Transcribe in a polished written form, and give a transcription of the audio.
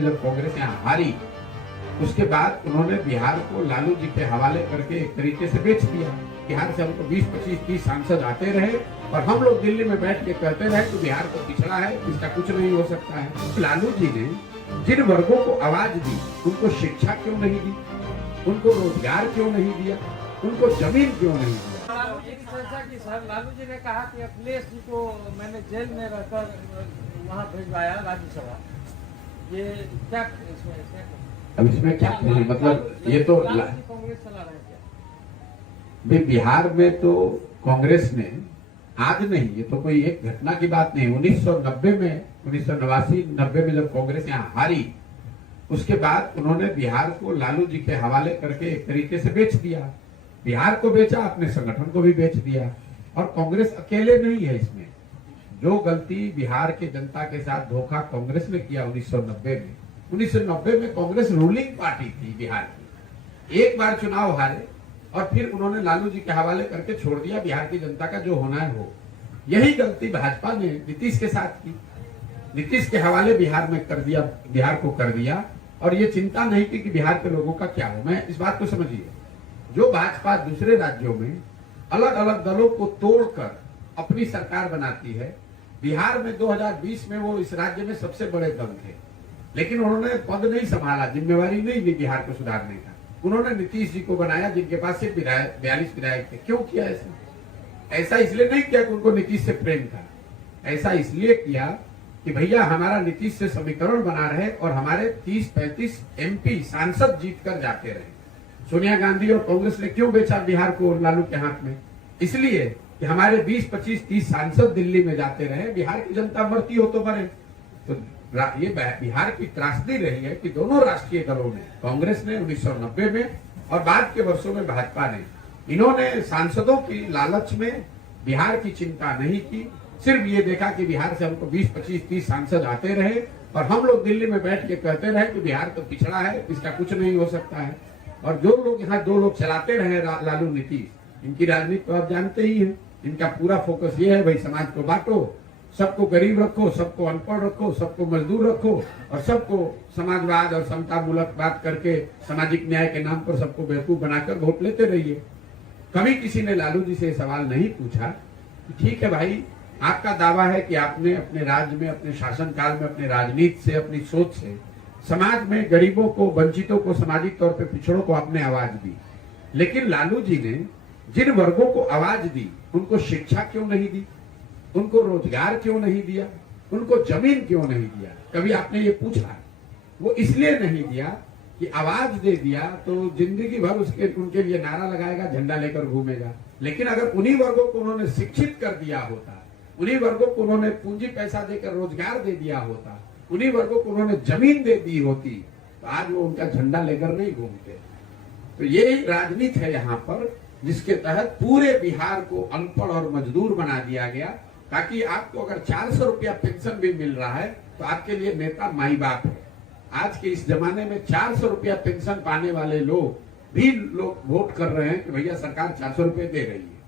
जब कांग्रेस यहाँ हारी उसके बाद उन्होंने बिहार को लालू जी के हवाले करके एक तरीके से बेच दिया। बिहार से हमको 20, 25, 30 सांसद आते रहे और हम लोग दिल्ली में बैठ के कहते रहे कि बिहार तो पिछड़ा है, इसका कुछ नहीं हो सकता है। लालू जी ने जिन वर्गों को आवाज दी उनको शिक्षा क्यों नहीं दी, उनको रोजगार क्यों नहीं दिया, उनको जमीन क्यों नहीं दिया। लालू जी की चर्चा की सर, लालू जी ने कहा कि अखिलेश जी को मैंने जेल में रहकर वहाँ भिजवाया राज्यसभा। ये क्या अब इसमें क्या है? मतलब ये तो कांग्रेस चला रहे क्या? बिहार में तो कांग्रेस ने आज नहीं, ये तो कोई एक घटना की बात नहीं। 1990 में 1989-90 में जब कांग्रेस यहाँ हारी उसके बाद उन्होंने बिहार को लालू जी के हवाले करके एक तरीके से बेच दिया। बिहार को बेचा, अपने संगठन को भी बेच दिया। और कांग्रेस अकेले नहीं है इसमें। जो गलती बिहार के जनता के साथ धोखा कांग्रेस ने किया 1990 में कांग्रेस रूलिंग पार्टी थी बिहार की। एक बार चुनाव हारे और फिर उन्होंने लालू जी के हवाले करके छोड़ दिया। बिहार की जनता का जो होना है हो। यही गलती भाजपा ने नीतीश के साथ की। नीतीश के हवाले बिहार में कर दिया, बिहार को कर दिया और ये चिंता नहीं की कि बिहार के लोगों का क्या हो। मैं इस बात को समझिए, जो भाजपा दूसरे राज्यों में अलग अलग दलों को तोड़कर अपनी सरकार बनाती है, बिहार में 2020 में वो इस राज्य में सबसे बड़े दल थे, लेकिन उन्होंने पद नहीं संभाला, जिम्मेवारी नहीं ली बिहार को सुधारने का। उन्होंने नीतीश जी को बनाया जिनके पास सिर्फ 42 विधायक थे। क्यों किया ऐसा? ऐसा इसलिए नहीं किया कि उनको नीतीश से प्रेम था। ऐसा इसलिए किया कि भैया हमारा नीतीश से समीकरण बना रहे और हमारे 30-35 MP सांसद जीत कर जाते रहे। सोनिया गांधी और कांग्रेस ने क्यों बेचा बिहार को लालू के हाथ में? इसलिए कि हमारे 20, 25, 30 सांसद दिल्ली में जाते रहे, बिहार की जनता मरती हो तो मरे। तो ये बिहार की त्रासदी रही है कि दोनों राष्ट्रीय दलों ने, कांग्रेस ने 1990 में और बाद के वर्षों में भाजपा ने, इन्होंने सांसदों की लालच में बिहार की चिंता नहीं की। सिर्फ ये देखा कि बिहार से हमको 20, 25, 30 सांसद आते रहे और हम लोग दिल्ली में बैठ के कहते रहे कि बिहार तो पिछड़ा है, इसका कुछ नहीं हो सकता है। और जो लोग यहाँ दो लोग चलाते रहे, लालू नीतीश, इनकी राजनीति तो आप जानते ही हैं। इनका पूरा फोकस ये है भाई समाज को बांटो, सबको गरीब रखो, सबको अनपढ़ रखो, सबको मजदूर रखो और सबको समाजवाद और समता मूलक बात करके सामाजिक न्याय के नाम पर सबको बेवकूफ बनाकर वोट लेते रहिए। कभी किसी ने लालू जी से सवाल नहीं पूछा कि ठीक है भाई, आपका दावा है कि आपने अपने राज्य में, अपने शासनकाल में, अपने राजनीति से, अपनी सोच से समाज में गरीबों को, वंचितों को, सामाजिक तौर पे पिछड़ों को आपने आवाज दी। लेकिन लालू जी ने जिन वर्गों को आवाज दी उनको शिक्षा क्यों नहीं दी, उनको रोजगार क्यों नहीं दिया, उनको जमीन क्यों नहीं दिया? कभी आपने ये पूछा? वो इसलिए नहीं दिया कि आवाज दे दिया तो जिंदगी भर उनके लिए नारा लगाएगा, झंडा लेकर घूमेगा। लेकिन अगर उन्हीं वर्गों को उन्होंने शिक्षित कर दिया होता, उन्हीं वर्गों को उन्होंने पूंजी पैसा देकर रोजगार दे दिया होता, उन्हीं वर्गों को उन्होंने जमीन दे दी होती, तो आज वो उनका झंडा लेकर नहीं घूमते। तो ये राजनीति है यहाँ पर, जिसके तहत पूरे बिहार को अनपढ़ और मजदूर बना दिया गया, ताकि आपको अगर 400 रुपया पेंशन भी मिल रहा है तो आपके लिए नेता माई बाप है। आज के इस जमाने में 400 रुपया पेंशन पाने वाले लोग भी वोट कर रहे हैं कि भैया सरकार 400 रुपये दे रही है।